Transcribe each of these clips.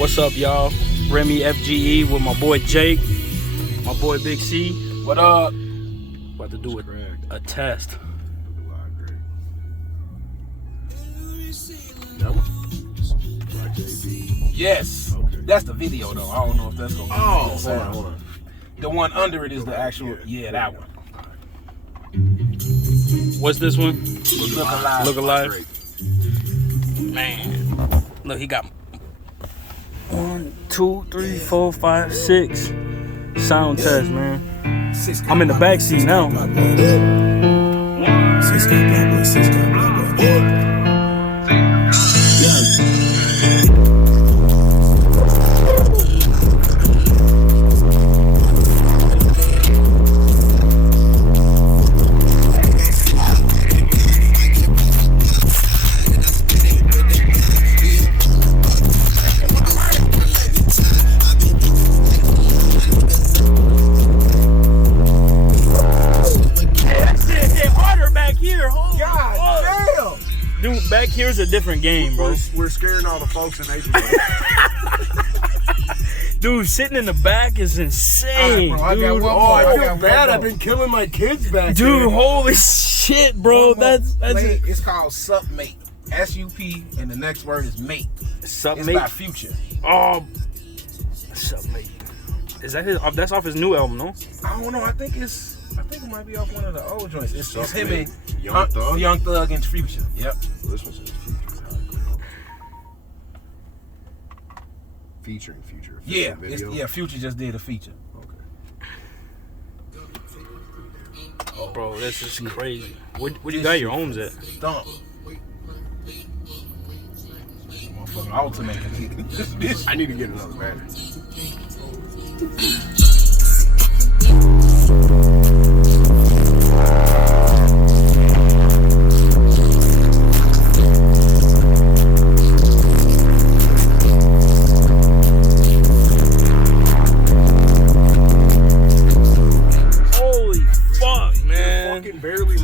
What's up, y'all? Remy FGE with my boy Jake, my boy Big C. What up? About to do a test. Yes, okay. That's the video though. I don't know if that's gonna. Hold on. The one under it is the actual. Yeah, that one. What's this one? Look alive. Man, look, he got 1, 2, 3, 4, 5, 6 sound test, man. I'm in the back seat now. Dude, back here's a different game, bro. We're scaring all the folks in April. Dude, sitting in the back is insane. Right, bro, dude. I feel bad. I've been killing my kids back there. Dude, holy shit, bro. That's it. It's called Sup Mate. S-U-P, and the next word is mate. Sup It's Mate? by Future. Oh, Sup Mate. Is that his? That's off his new album, no? I don't know. I think it might be off one of the old joints. It's him and Young Thug and Future. Yep. This one says featuring Future. Yeah, Video. Future just did a feature. Okay. Bro, this is crazy. Where you got your homes at? Stomp. Motherfucking alternator. I need to get another battery.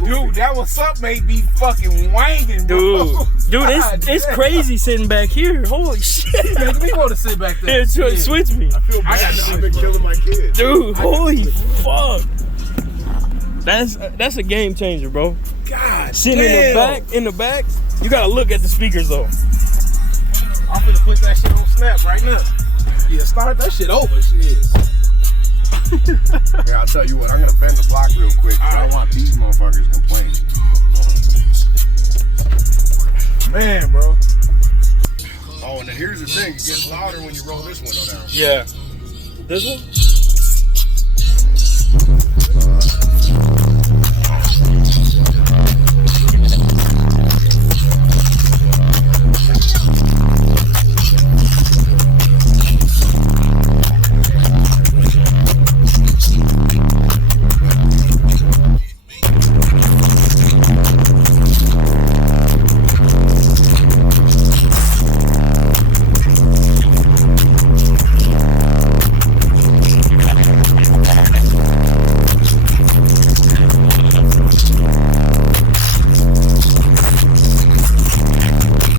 Dude, that was Sup Mate be fucking wanging, bro. Dude, it's crazy sitting back here. Holy shit. Make me want to sit back there. Here, switch me. I feel bad. I've been killing my kids. Dude, holy fuck. That's a game changer, bro. God sitting damn. in the back, you gotta look at the speakers though. I'm gonna put that shit on Snap right now. Yeah, start that shit over, shit. Yeah, I'll tell you what, I'm gonna bend the block real quick. I don't want these motherfuckers complaining. Man, bro. Oh, and then here's the thing, it gets louder when you roll this window down. Yeah. This one?